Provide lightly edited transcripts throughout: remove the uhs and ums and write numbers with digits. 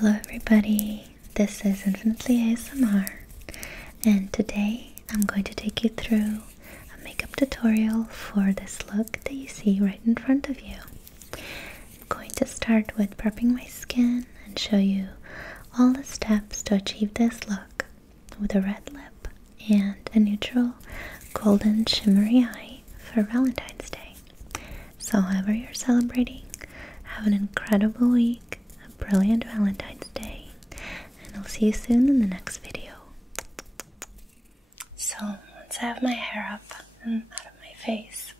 Hello everybody, this is Infinitely ASMR, and today I'm going to take you through a makeup tutorial for this look that you see right in front of you. I'm going to start with prepping my skin and show you all the steps to achieve this look with a red lip and a neutral golden shimmery eye for Valentine's Day. So however you're celebrating, have an incredible week, a brilliant Valentine's Day, and I'll see you soon in the next video. So once I have my hair up and out of my face,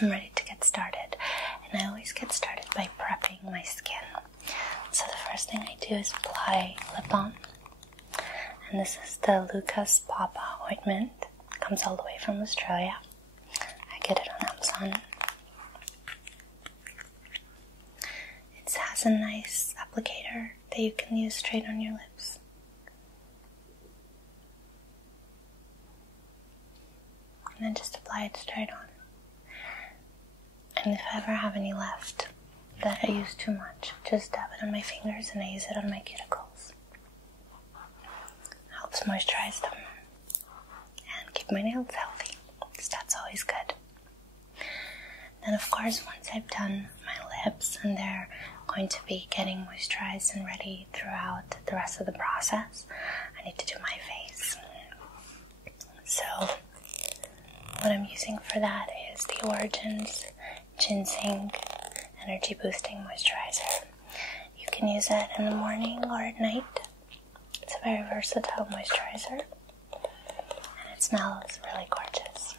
I'm ready to get started. And I always get started by prepping my skin. So the first thing I do is apply lip balm. And this is the Lucas Papa ointment. It comes all the way from Australia. I get it on Amazon. It has a nice applicator that you can use straight on your lips. And then just apply it straight on. And if I ever have any left that I use too much, just dab it on my fingers and I use it on my cuticles. Helps moisturize them and keep my nails healthy, because that's always good. Then of course, once I've done my lips and they're going to be getting moisturized and ready throughout the rest of the process, I need to do my face. So what I'm using for that is the Origins Ginseng Energy Boosting Moisturizer. You can use it in the morning or at night. It's a very versatile moisturizer and it smells really gorgeous.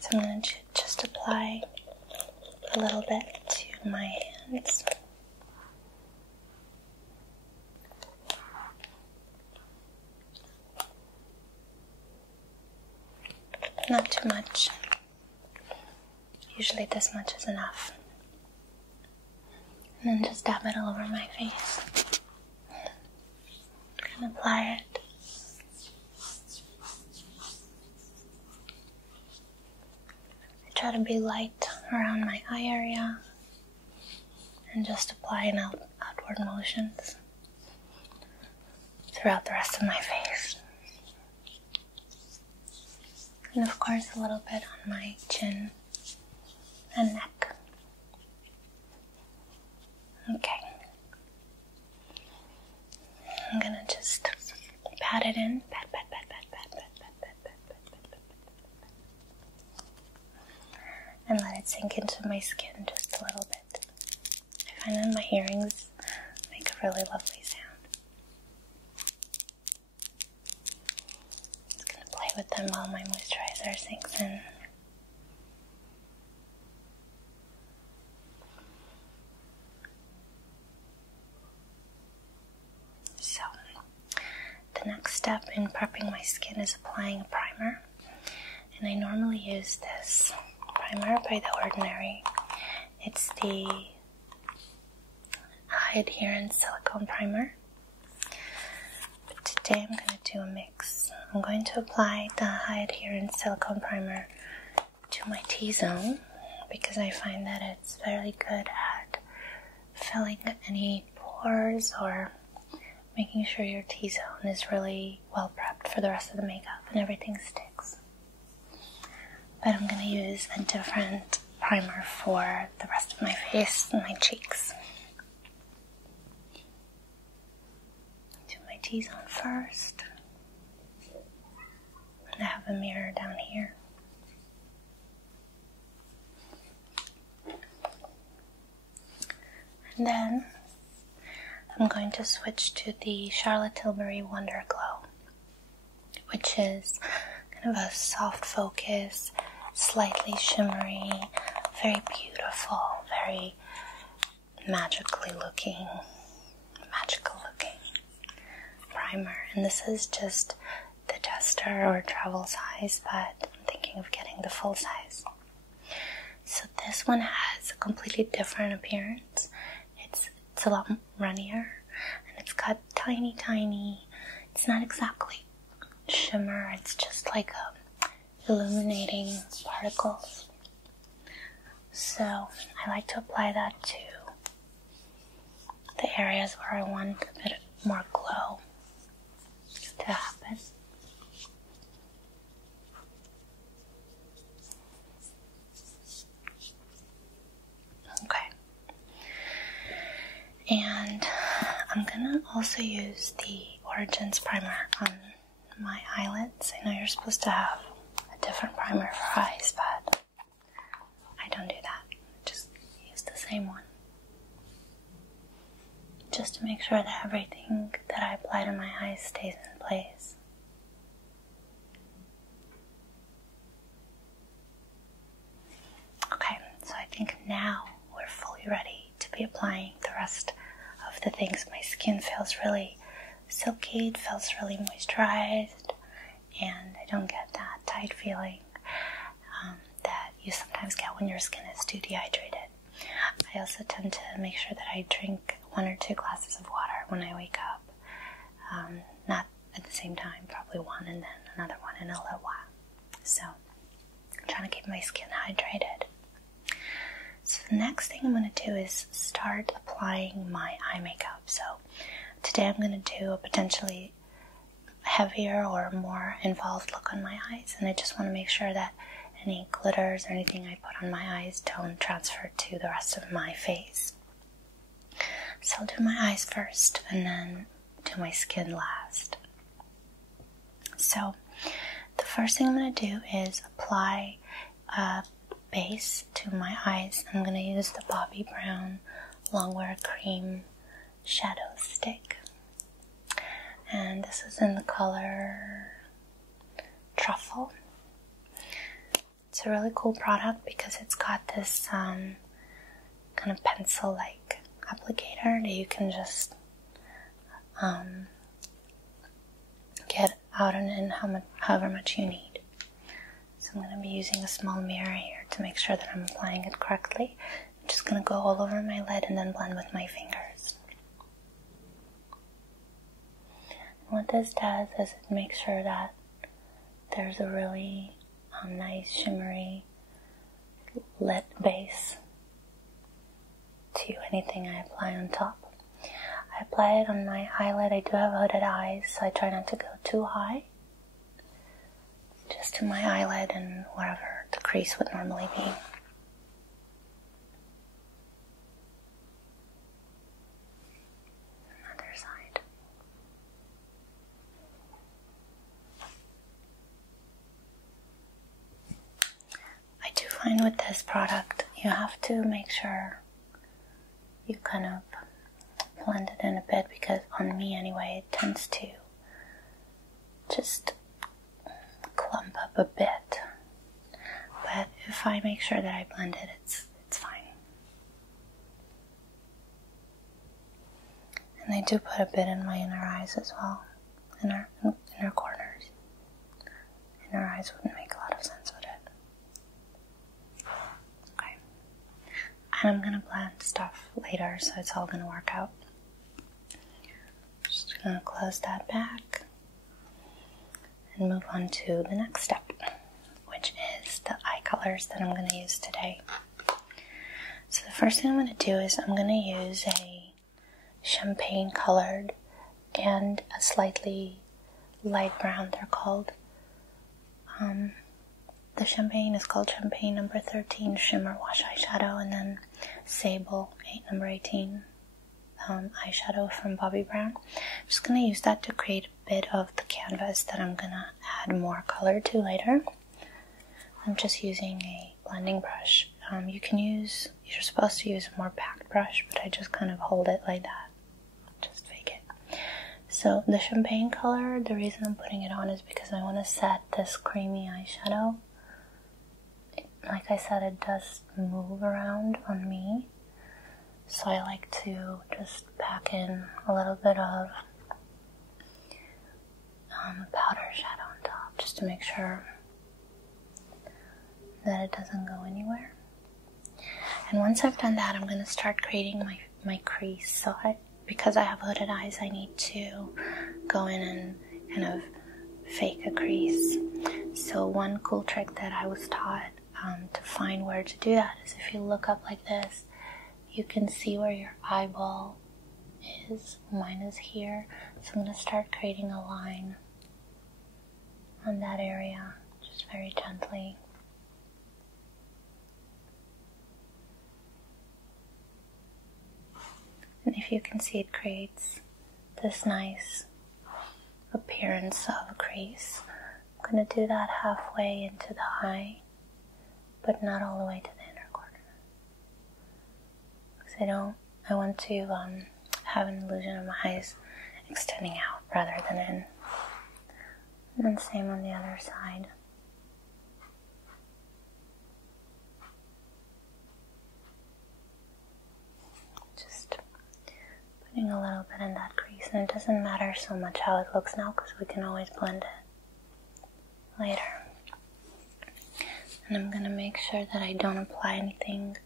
So I'm going to just apply a little bit to my hands. Not too much. Usually this much is enough. And then just dab it all over my face. And apply it. I try to be light around my eye area and just apply in outward motions throughout the rest of my face. And of course a little bit on my chin and neck. Okay. I'm gonna just pat it in. Pat. And let it sink into my skin just a little bit. I find that my earrings make a really lovely sound. Just gonna play with them while my moisturizer sinks in. So, the next step in prepping my skin is applying a primer. And I normally use this primer by The Ordinary. It's the high adherence silicone primer. But today I'm going to do a mix. I'm going to apply the high adherence silicone primer to my T-zone because I find that it's fairly good at filling any pores or making sure your T-zone is really well prepped for the rest of the makeup and everything sticks. But I'm going to use a different primer for the rest of my face and my cheeks. Do my T-zone first. And I have a mirror down here. And then I'm going to switch to the Charlotte Tilbury Wonder Glow, which is kind of a soft focus, slightly shimmery, very beautiful, very magical looking primer. And this is just the tester or travel size, but I'm thinking of getting the full size. So this one has a completely different appearance. It's a lot runnier, and it's got tiny, it's not exactly shimmer, it's just like illuminating particles. So I like to apply that to areas where I want a bit more glow to happen. Okay. And I'm gonna also use the Origins primer on my eyelids. I know you're supposed to have a different primer for eyes, but I don't do that. Just use the same one. Just to make sure that everything that I apply to my eyes stays in place. Okay, so I think now we're fully ready to be applying the rest of the things. My skin feels really silky, it feels really moisturized, and I don't get that tight feeling that you sometimes get when your skin is too dehydrated. I also tend to make sure that I drink 1 or 2 glasses of water when I wake up. Not at the same time, probably one and then another one in a little while. So I'm trying to keep my skin hydrated. So the next thing I'm going to do is start applying my eye makeup. So today I'm going to do a potentially heavier or more involved look on my eyes, and I just want to make sure that any glitters or anything I put on my eyes don't transfer to the rest of my face. So I'll do my eyes first and then do my skin last. So the first thing I'm going to do is apply a base to my eyes. I'm going to use the Bobbi Brown Longwear Cream Shadow Stick. And this is in the color Truffle. It's a really cool product because it's got this kind of pencil-like applicator that you can just get out and in however much you need. So I'm going to be using a small mirror here to make sure that I'm applying it correctly. I'm just going to go all over my lid and then blend with my fingers. And what this does is it makes sure that there's a really nice shimmery lit base to anything I apply on top. I apply it on my eyelid. I do have hooded eyes, so I try not to go too high. Just to my eyelid and wherever the crease would normally be. Other side. I do find with this product, you have to make sure you kind of blend it in a bit, because on me anyway, it tends to just clump up a bit. But if I make sure that I blend it, it's fine. And I do put a bit in my inner eyes as well, inner corners. Inner eyes wouldn't make a lot of sense with it. Okay. And I'm gonna blend stuff later, so it's all gonna work out. Just gonna close that back and move on to the next step, which is the eye colors that I'm going to use today. So the first thing I'm going to do is I'm going to use a champagne colored and a slightly light brown. They're called, the champagne is called Champagne number 13 Shimmer Wash Eyeshadow, and then Sable number 18 eyeshadow from Bobbi Brown. I'm just going to use that to create a bit of the canvas that I'm going to add more color to later. I'm just using a blending brush. You're supposed to use a more packed brush, but I just kind of hold it like that. Just fake it. So the champagne color, the reason I'm putting it on is because I want to set this creamy eyeshadow. Like I said, it does move around on me. So I like to just pack in a little bit of powder shadow on top, just to make sure that it doesn't go anywhere. And once I've done that, I'm going to start creating my crease. So because I have hooded eyes, I need to go in and kind of fake a crease. So one cool trick that I was taught to find where to do that is if you look up like this, you can see where your eyeball mine is here. So I'm going to start creating a line on that area, just very gently. And if you can see, it creates this nice appearance of a crease. I'm going to do that halfway into the eye, but not all the way to the inner corner. Because I want to have an illusion of my eyes extending out rather than in. And then same on the other side. Just putting a little bit in that crease, and it doesn't matter so much how it looks now because we can always blend it later. And I'm going to make sure that I don't apply anything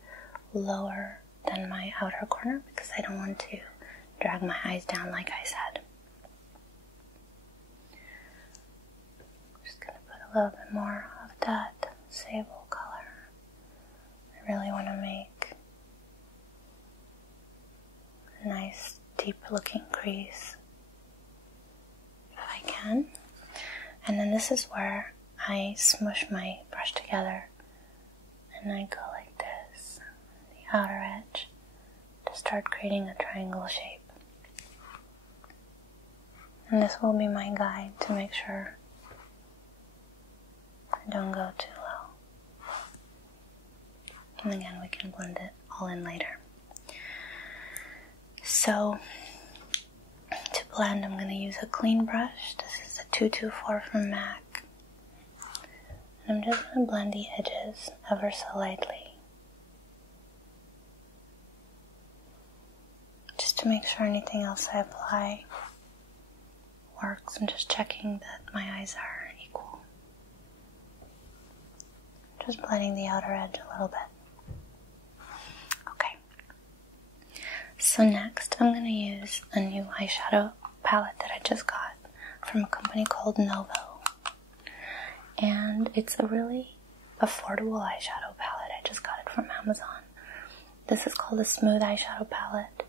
lower than my outer corner because I don't want to drag my eyes down like I said. Just going to put a little bit more of that sable color. I really want to make a nice deep looking crease if I can. And then this is where I smush my brush together and I go like this, the outer edge, to start creating a triangle shape. And this will be my guide to make sure I don't go too low. And again, we can blend it all in later. So, to blend, I'm going to use a clean brush. This is a 224 from MAC. And I'm just going to blend the edges ever so lightly, just to make sure anything else I apply works. I'm just checking that my eyes are equal. Just blending the outer edge a little bit. Okay. So next I'm going to use a new eyeshadow palette that I just got from a company called Novo. And it's a really affordable eyeshadow palette. I just got it from Amazon. This is called a Smooth Eyeshadow Palette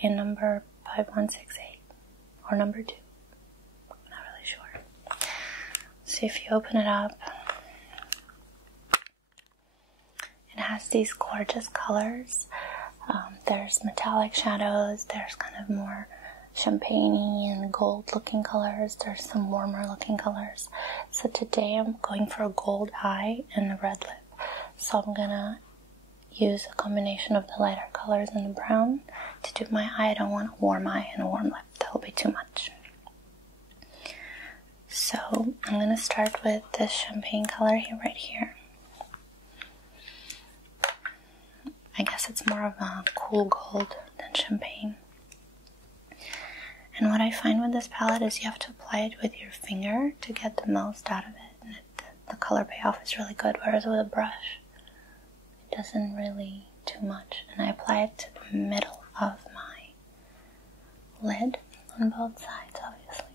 in number 5168, or number 2. I'm not really sure. So if you open it up, it has these gorgeous colors. There's metallic shadows, there's kind of more champagne-y and gold looking colors, there's some warmer looking colors. So today I'm going for a gold eye and a red lip. So I'm gonna use a combination of the lighter colors and the brown to do my eye. I don't want a warm eye and a warm lip, that'll be too much. So I'm gonna start with this champagne color here, right here. I guess it's more of a cool gold than champagne. And what I find with this palette is you have to apply it with your finger to get the most out of it. And the color payoff is really good, whereas with a brush, it doesn't really do much. And I apply it to the middle of my lid on both sides, obviously.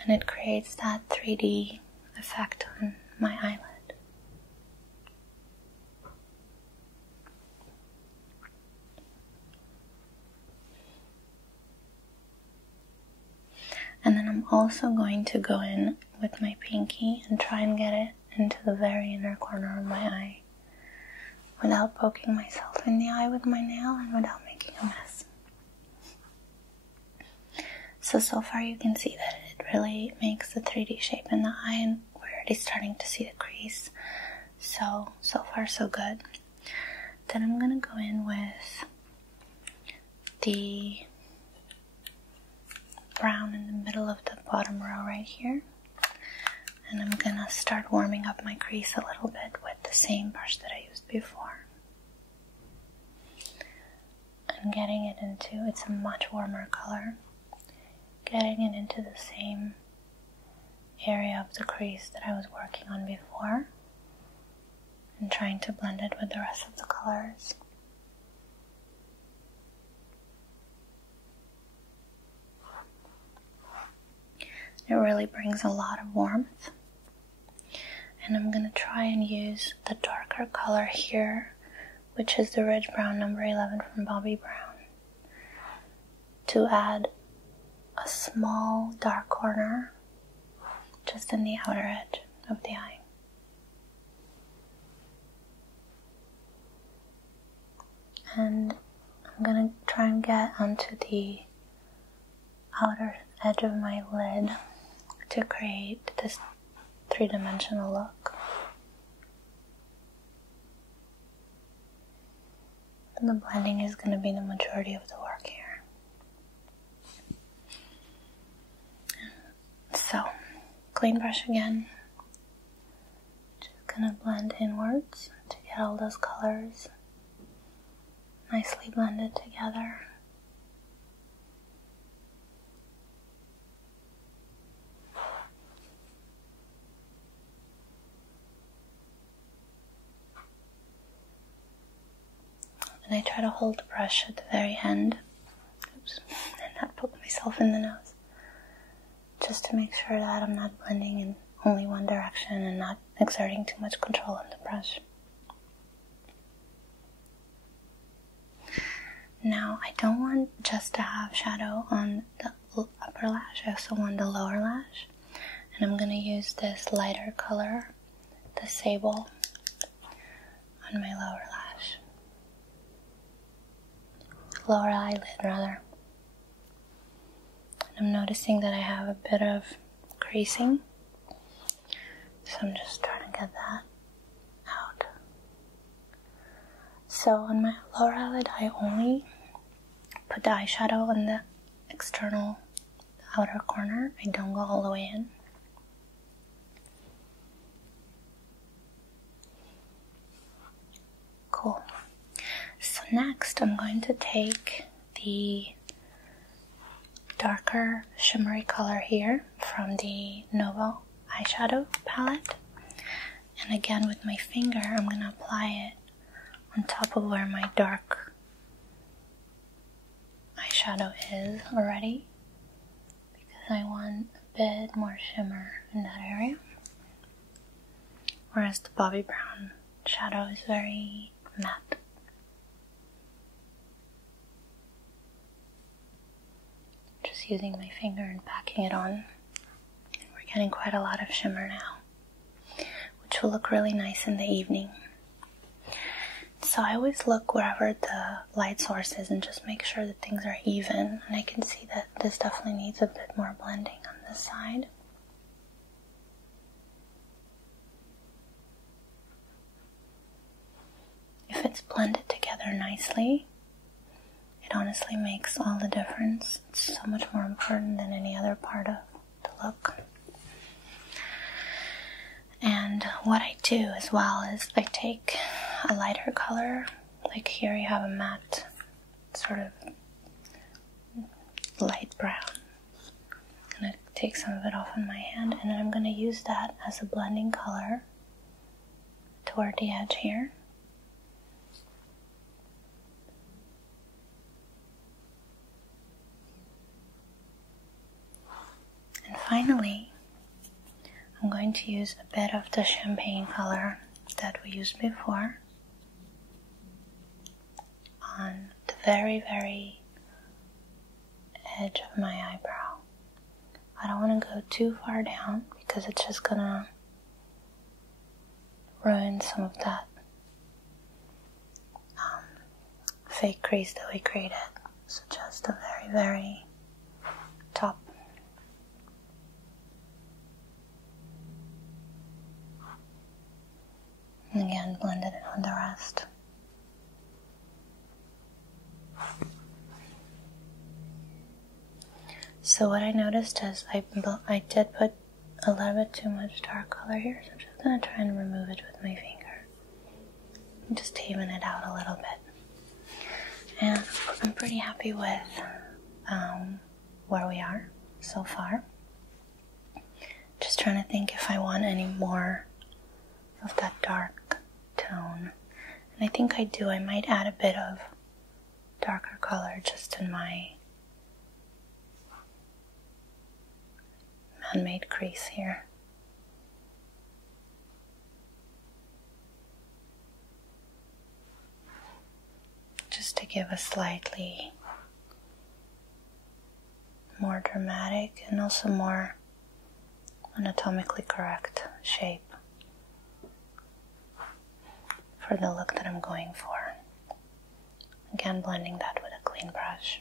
And it creates that 3D effect on my eyelid. And then I'm also going to go in with my pinky and try and get it into the very inner corner of my eye without poking myself in the eye with my nail and without making a mess. So far you can see that it really makes the 3D shape in the eye, and we're already starting to see the crease. So far so good. Then I'm going to go in with the brown in the middle of the bottom row right here, and I'm gonna start warming up my crease a little bit with the same brush that I used before and getting it into, it's a much warmer color, getting it into the same area of the crease that I was working on before and trying to blend it with the rest of the colors. It really brings a lot of warmth. And I'm going to try and use the darker color here, which is the Ridge Brown number 11 from Bobbi Brown. to add a small dark corner just in the outer edge of the eye. And I'm going to try and get onto the outer edge of my lid to create this three-dimensional look. And the blending is going to be the majority of the work here. So, clean brush again. Just going to blend inwards to get all those colors nicely blended together. And I try to hold the brush at the very end, oops, and not poke myself in the nose, just to make sure that I'm not blending in only one direction and not exerting too much control on the brush. Now, I don't want just to have shadow on the upper lash, I also want the lower lash, and I'm going to use this lighter color, the sable, on my lower lash. Lower eyelid rather. And I'm noticing that I have a bit of creasing, so I'm just trying to get that out. So on my lower eyelid I only put the eyeshadow on the external outer corner. I don't go all the way in. Cool. So next I'm going to take the darker shimmery color here from the Novo eyeshadow palette, and again with my finger I'm going to apply it on top of where my dark eyeshadow is already, because I want a bit more shimmer in that area, whereas the Bobbi Brown shadow is very matte. Just using my finger and packing it on, and we're getting quite a lot of shimmer now, which will look really nice in the evening. So I always look wherever the light source is and just make sure that things are even, and I can see that this definitely needs a bit more blending on this side. If it's blended together nicely, it honestly makes all the difference. It's so much more important than any other part of the look. And what I do as well is I take a lighter color, like here you have a matte sort of light brown. I'm going to take some of it off on my hand, and then I'm going to use that as a blending color toward the edge here. And finally, I'm going to use a bit of the champagne color that we used before on the very, very edge of my eyebrow. I don't want to go too far down because it's just gonna ruin some of that fake crease that we created. So just a very, very top. And again, blended it on the rest. So what I noticed is I did put a little bit too much dark color here, so I'm just going to try and remove it with my finger. And just even it out a little bit. And I'm pretty happy with where we are so far. Just trying to think if I want any more of that dark tone. And I think I do. I might add a bit of darker color just in my man-made crease here. Just to give a slightly more dramatic and also more anatomically correct shape for the look that I'm going for. Again, blending that with a clean brush.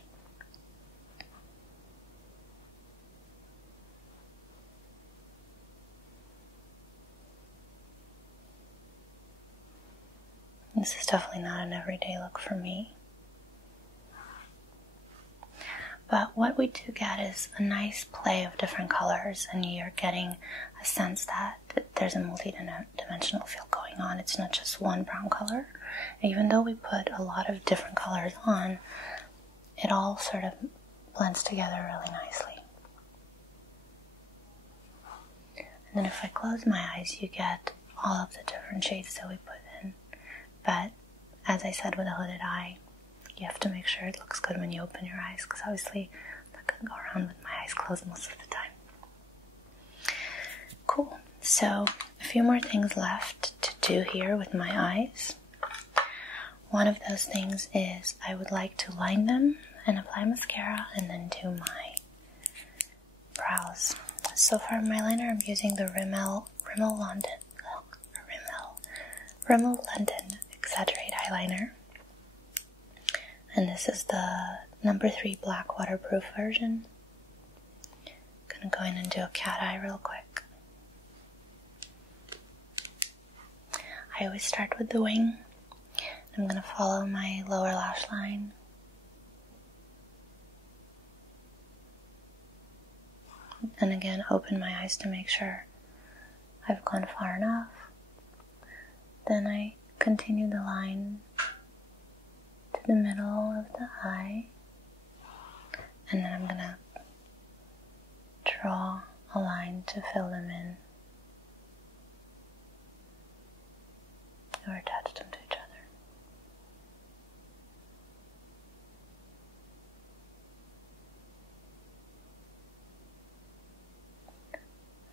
This is definitely not an everyday look for me. But what we do get is a nice play of different colors, and you're getting a sense that there's a multi-dimensional feel going on. It's not just one brown color. Even though we put a lot of different colors on, it all sort of blends together really nicely. And then if I close my eyes, you get all of the different shades that we put in. But as I said with a hooded eye, you have to make sure it looks good when you open your eyes, because obviously I'm not going to go around with my eyes closed most of the time. Cool. So a few more things left to do here with my eyes. One of those things is I would like to line them and apply mascara and then do my brows. So for my liner, I'm using the Rimmel London Exaggerate eyeliner. And this is the number 3 black waterproof version. I'm gonna go in and do a cat eye real quick. I always start with the wing. I'm gonna follow my lower lash line. And again, open my eyes to make sure I've gone far enough. Then I continue the line to the middle of the eye, and then I'm gonna draw a line to fill them in or attach them to each other.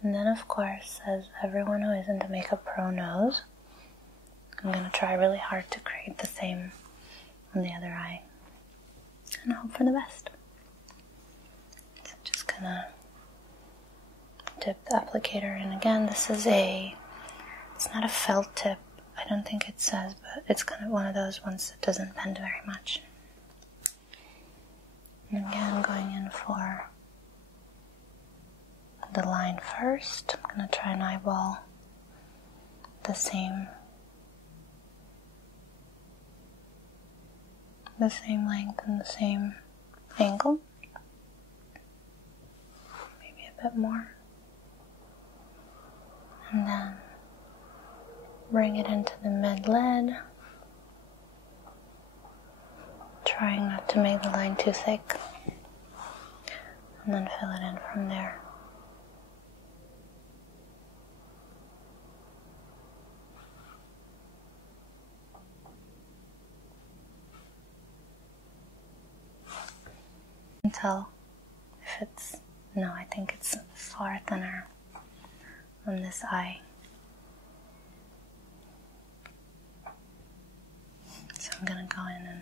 And then, of course, as everyone who isn't a makeup pro knows, I'm going to try really hard to create the same on the other eye and hope for the best. So I'm just going to dip the applicator in again. This is it's not a felt tip, I don't think it says, but it's kind of one of those ones that doesn't bend very much. And again, going in for the line first. I'm going to try and eyeball the same length and the same angle. Maybe a bit more. And then bring it into the mid-lid. Trying not to make the line too thick. And then fill it in from there. Tell if it's, no, I think it's far thinner on this eye. So I'm going to go in and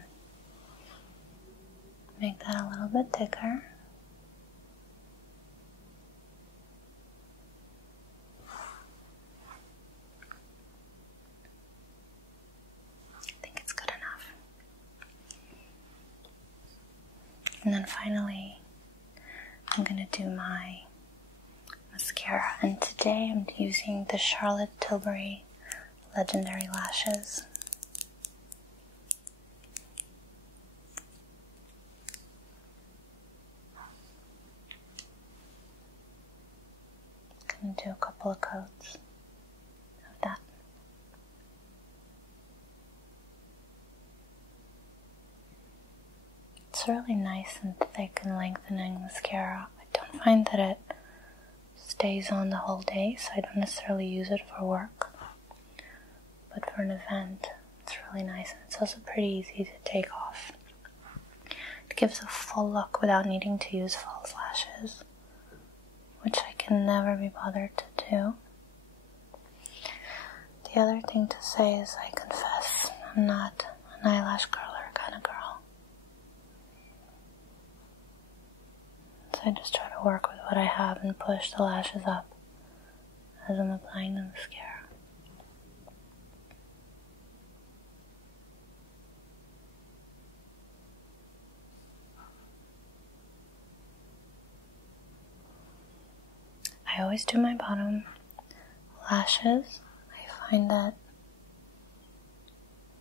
make that a little bit thicker. I think it's good enough. And then finally, I'm going to do my mascara. And today I'm using the Charlotte Tilbury Legendary Lashes. I'm going to do a couple of coats of that. It's really nice and thick and lengthening mascara. I don't find that it stays on the whole day, so I don't necessarily use it for work. But for an event, it's really nice, and it's also pretty easy to take off. It gives a full look without needing to use false lashes, which I can never be bothered to do. The other thing to say is I confess I'm not an eyelash curler kind of girl. So I just try to work with what I have and push the lashes up as I'm applying the mascara. I always do my bottom lashes. I find that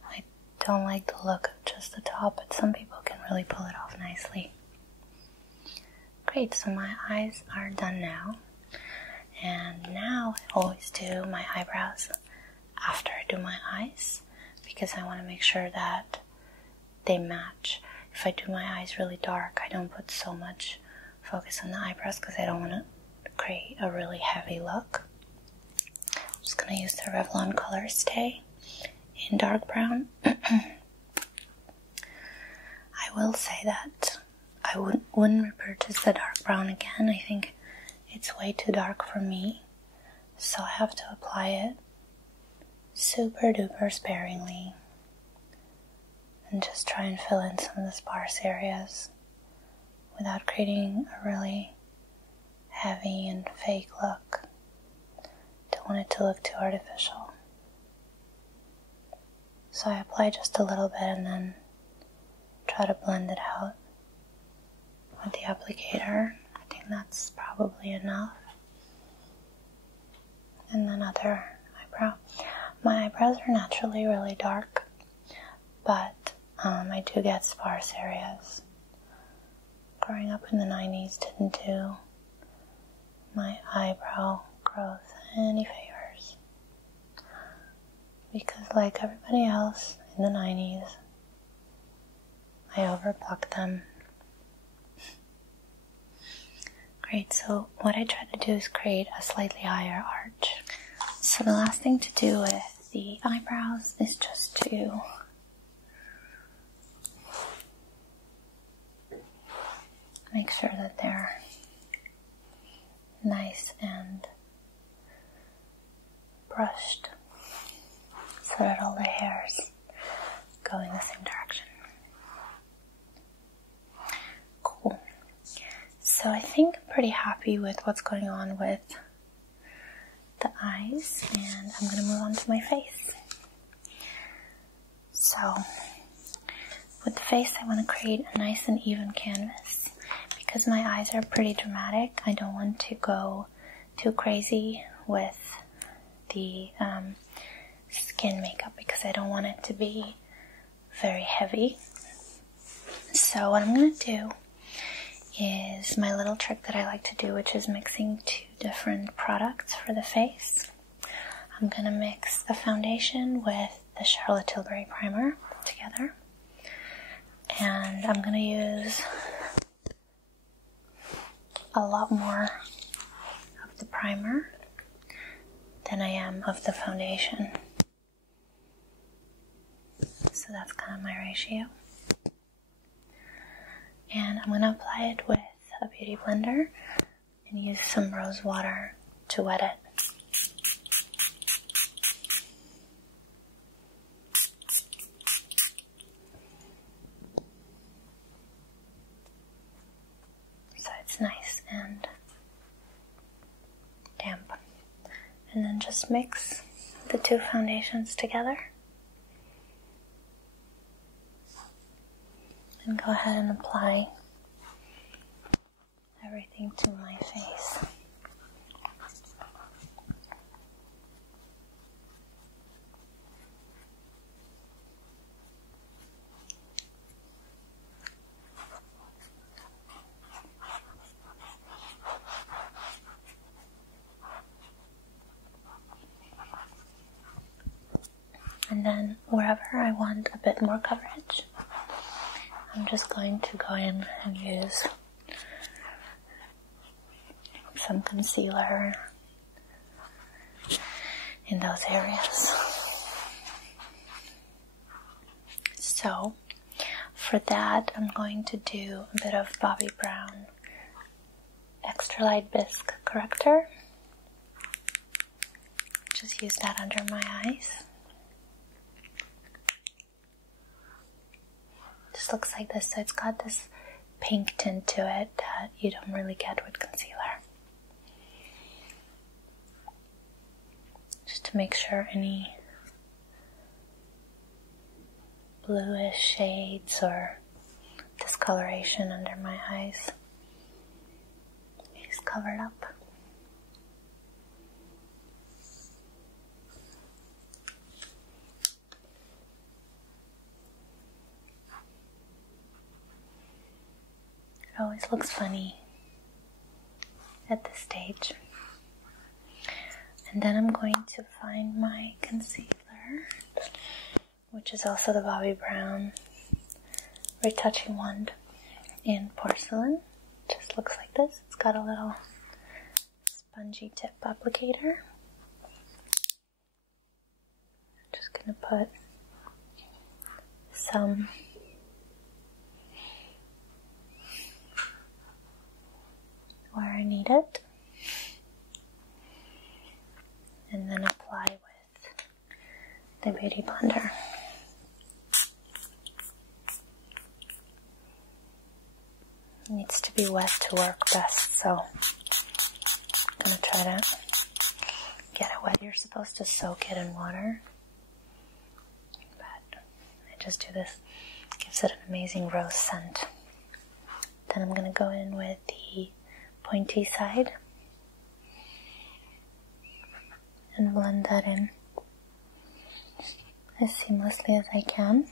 I don't like the look of just the top, but some people can really pull it off nicely. Great, so my eyes are done now. And now I always do my eyebrows after I do my eyes, because I want to make sure that they match. If I do my eyes really dark, I don't put so much focus on the eyebrows because I don't want to create a really heavy look. I'm just going to use the Revlon Color Stay in dark brown. I will say that I wouldn't repurchase the dark brown again. I think it's way too dark for me, so I have to apply it super duper sparingly and just try and fill in some of the sparse areas without creating a really heavy and fake look. Don't want it to look too artificial. So I apply just a little bit and then try to blend it out with the applicator. I think that's probably enough. And then other eyebrow. My eyebrows are naturally really dark, but I do get sparse areas. Growing up in the 90s didn't do my eyebrow growth any favors, because like everybody else in the 90s, I overplucked them. Great, so what I try to do is create a slightly higher arch. So the last thing to do with the eyebrows is just to make sure that they're nice and brushed so that all the hairs go in the same direction. Cool. So I think I'm pretty happy with what's going on with the eyes, and I'm going to move on to my face. So with the face, I want to create a nice and even canvas. Because my eyes are pretty dramatic, I don't want to go too crazy with the skin makeup because I don't want it to be very heavy. So what I'm going to do is my little trick that I like to do, which is mixing two different products for the face. I'm going to mix the foundation with the Charlotte Tilbury primer together. And I'm going to use a lot more of the primer than I am of the foundation. So that's kind of my ratio. And I'm going to apply it with a beauty blender and use some rose water to wet it. So it's nice and damp. And then just mix the two foundations together. And go ahead and apply everything to my face. And then wherever I want a bit more coverage, I'm just going to go in and use some concealer in those areas. So for that, I'm going to do a bit of Bobbi Brown Extra Light Bisque Corrector. Just use that under my eyes. Just looks like this. So it's got this pink tint to it that you don't really get with concealer. Just to make sure any bluish shades or discoloration under my eyes is covered up. It always looks funny at this stage. And then I'm going to find my concealer, which is also the Bobbi Brown Retouching Wand in Porcelain. Just looks like this. It's got a little spongy tip applicator. I'm just going to put some where I need it, and then apply with the Beauty Blender. It needs to be wet to work best, so I'm going to try to get it wet. You're supposed to soak it in water, but I just do this. It gives it an amazing rose scent. Then I'm going to go in with the pointy side and blend that in as seamlessly as I can.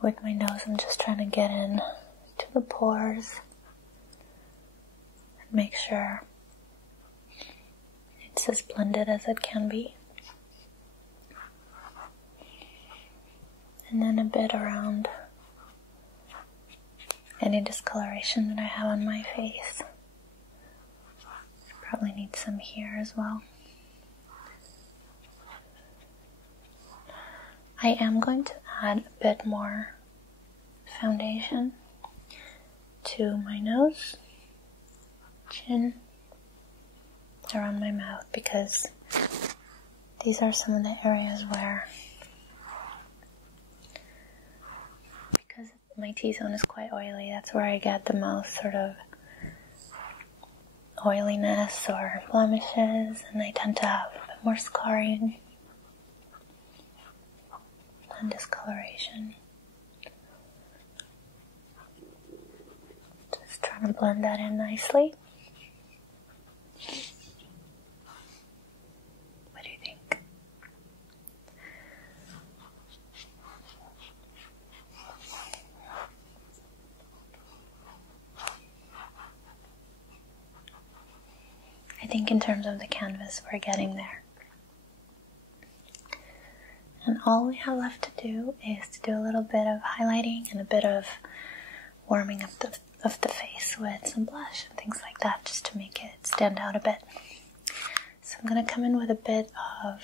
With my nose, I'm just trying to get in to the pores and make sure it's as blended as it can be. And then a bit around any discoloration that I have on my face. Probably need some here as well. I am going to add a bit more foundation to my nose, chin, around my mouth, because these are some of the areas where, because my T-zone is quite oily, that's where I get the most sort of oiliness or blemishes, and I tend to have a bit more scarring and discoloration. Just trying to blend that in nicely. What do you think? I think in terms of the canvas, we're getting there. And all we have left to do is to do a little bit of highlighting and a bit of warming up of the face with some blush and things like that, just to make it stand out a bit. So I'm going to come in with a bit of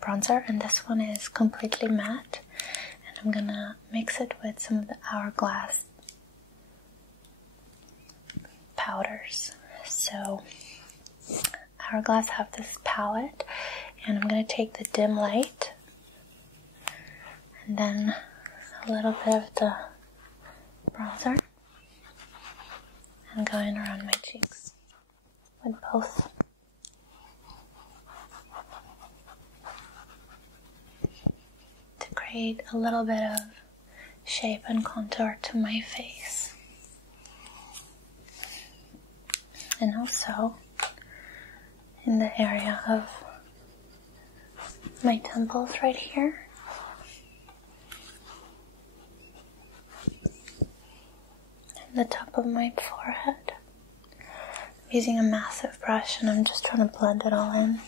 bronzer, and this one is completely matte, and I'm going to mix it with some of the Hourglass powders. So Hourglass have this palette, and I'm going to take the dim light and then a little bit of the bronzer and go in around my cheeks with both. To create a little bit of shape and contour to my face. And also in the area of my temples right here. And the top of my forehead. I'm using a massive brush and I'm just trying to blend it all in.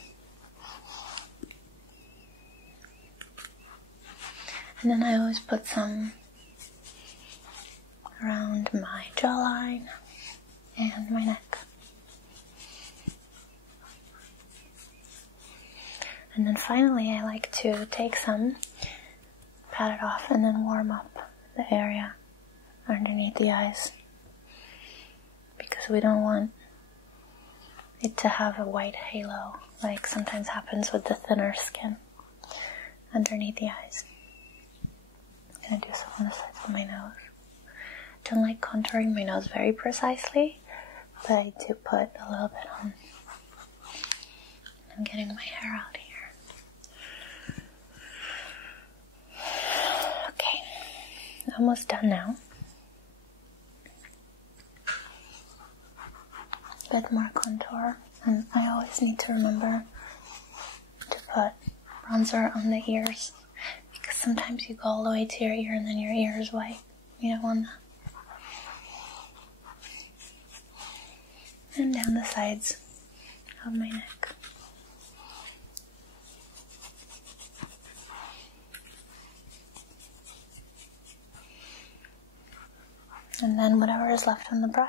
And then I always put some around my jawline and my neck. And then finally I like to take some, pat it off, and then warm up the area underneath the eyes, because we don't want it to have a white halo like sometimes happens with the thinner skin underneath the eyes. I'm going to do some on the sides of my nose. I don't like contouring my nose very precisely, but I do put a little bit on. I'm getting my hair out here. Okay, almost done now. A bit more contour, and I always need to remember to put bronzer on the ears, because sometimes you go all the way to your ear and then your ear is white. You don't want that. And down the sides of my neck. And then whatever is left on the brush,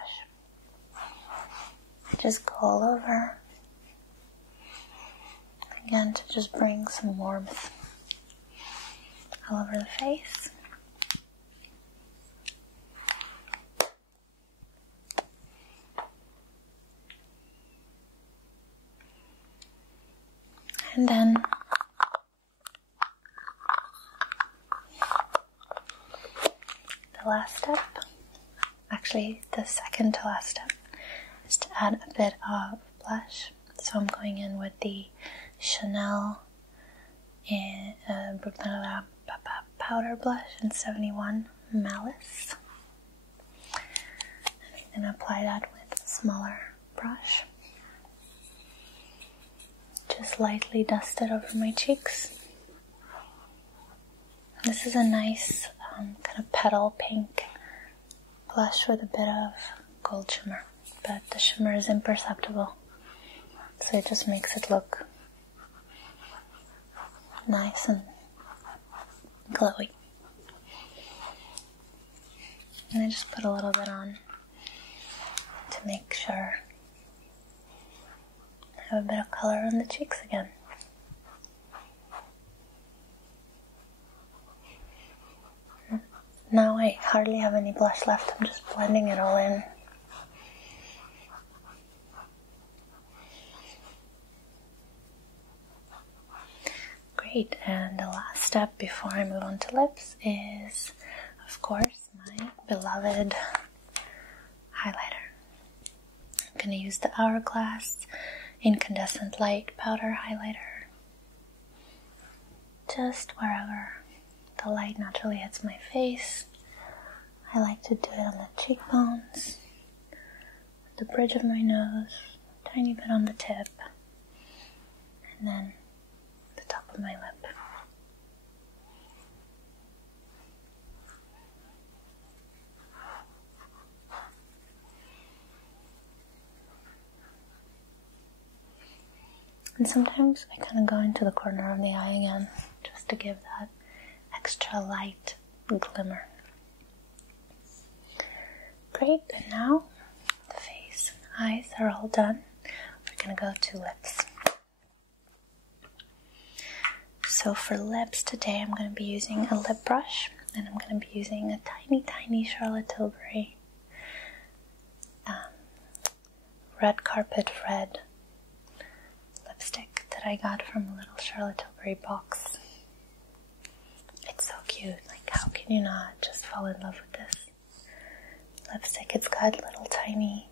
I just go all over. Again, to just bring some warmth all over the face. And then the last step, actually the second to last step, is to add a bit of blush. So I'm going in with the Chanel Brooklyn powder blush in 71 Malice. And I'm going to apply that with a smaller brush. Just lightly dust it over my cheeks. This is a nice kind of petal pink blush with a bit of gold shimmer, but the shimmer is imperceptible, so it just makes it look nice and glowy. And I just put a little bit on to make sure I have a bit of color on the cheeks again. Now I hardly have any blush left, I'm just blending it all in. Great, and the last step before I move on to lips is, of course, my beloved highlighter. I'm going to use the Hourglass Incandescent Light Powder Highlighter, just wherever the light naturally hits my face. I like to do it on the cheekbones, the bridge of my nose, a tiny bit on the tip, and then the top of my lip. And sometimes I kind of go into the corner of the eye again, just to give that extra light glimmer. Great, and now the face and eyes are all done. We're going to go to lips. So for lips today, I'm going to be using a lip brush, and I'm going to be using a tiny Charlotte Tilbury red carpet red lipstick that I got from a little Charlotte Tilbury box. It's so cute, like how can you not just fall in love with this lipstick? It's got little tiny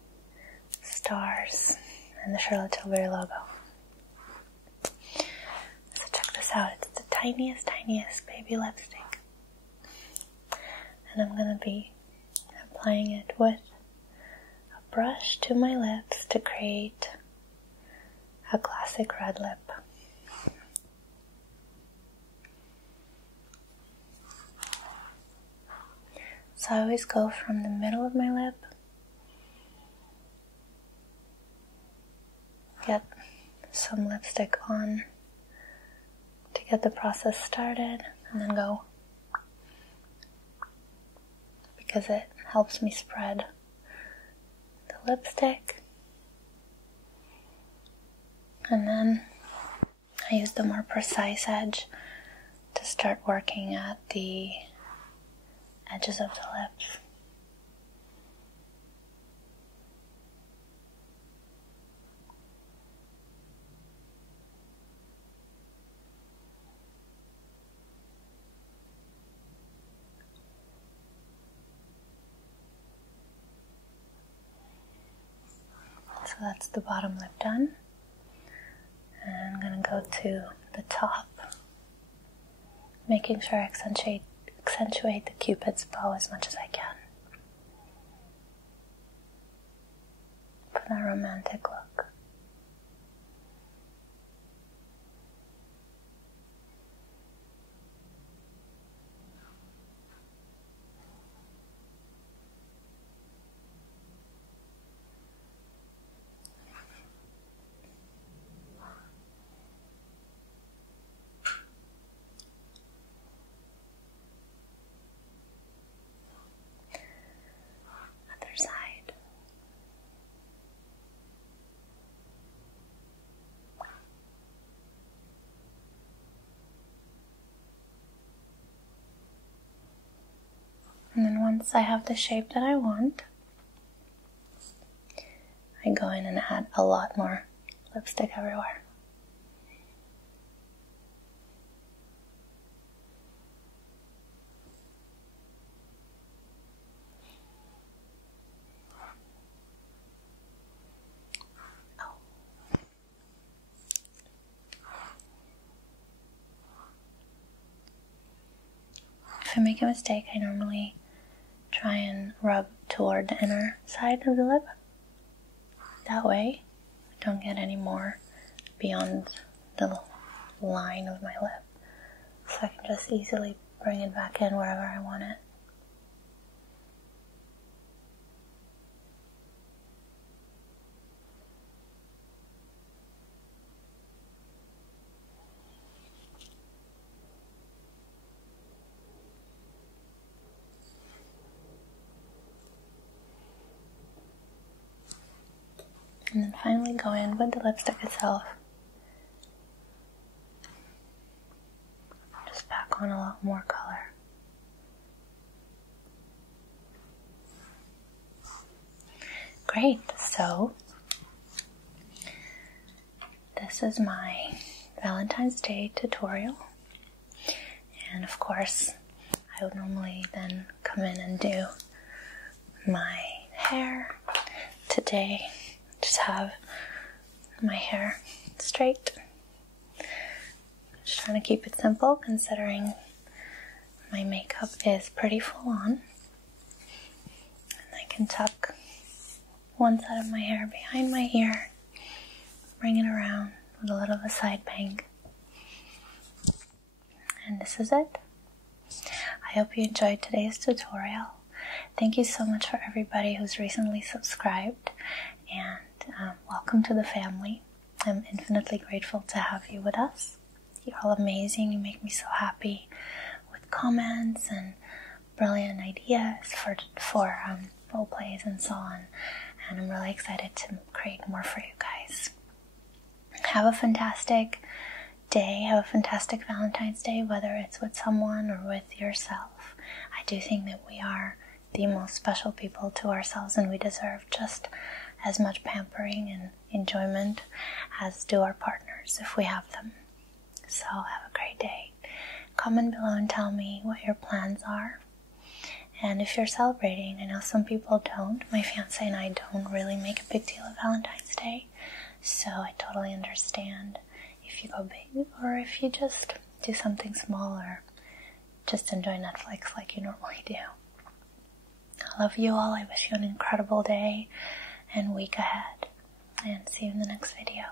stars and the Charlotte Tilbury logo. So check this out, it's the tiniest baby lipstick. And I'm going to be applying it with a brush to my lips to create a classic red lip. So I always go from the middle of my lip, get some lipstick on to get the process started, and then go, because it helps me spread the lipstick. And then I use the more precise edge to start working at the edges of the lips. So that's the bottom lip done. And I'm going to go to the top, making sure I accentuate the Cupid's bow as much as I can for that romantic look. Side. And then once I have the shape that I want, I go in and add a lot more lipstick everywhere. If I make a mistake, I normally try and rub toward the inner side of the lip. That way, I don't get any more beyond the line of my lip. So I can just easily bring it back in wherever I want it. And then finally go in with the lipstick itself. Just pack on a lot more color. Great, so this is my Valentine's Day tutorial. And of course, I would normally then come in and do my hair. Today, just have my hair straight. Just trying to keep it simple considering my makeup is pretty full on. And I can tuck one side of my hair behind my ear, bring it around with a little of a side bang. And this is it. I hope you enjoyed today's tutorial. Thank you so much for everybody who's recently subscribed, and welcome to the family. I'm infinitely grateful to have you with us. You're all amazing. You make me so happy with comments and brilliant ideas for role plays and so on. And I'm really excited to create more for you guys. Have a fantastic day. Have a fantastic Valentine's Day, whether it's with someone or with yourself. I do think that we are the most special people to ourselves, and we deserve just as much pampering and enjoyment as do our partners if we have them. So have a great day. Comment below and tell me what your plans are. And if you're celebrating, I know some people don't. My fiance and I don't really make a big deal of Valentine's Day, so I totally understand if you go big or if you just do something small or just enjoy Netflix like you normally do. I love you all. I wish you an incredible day and week ahead, and see you in the next video.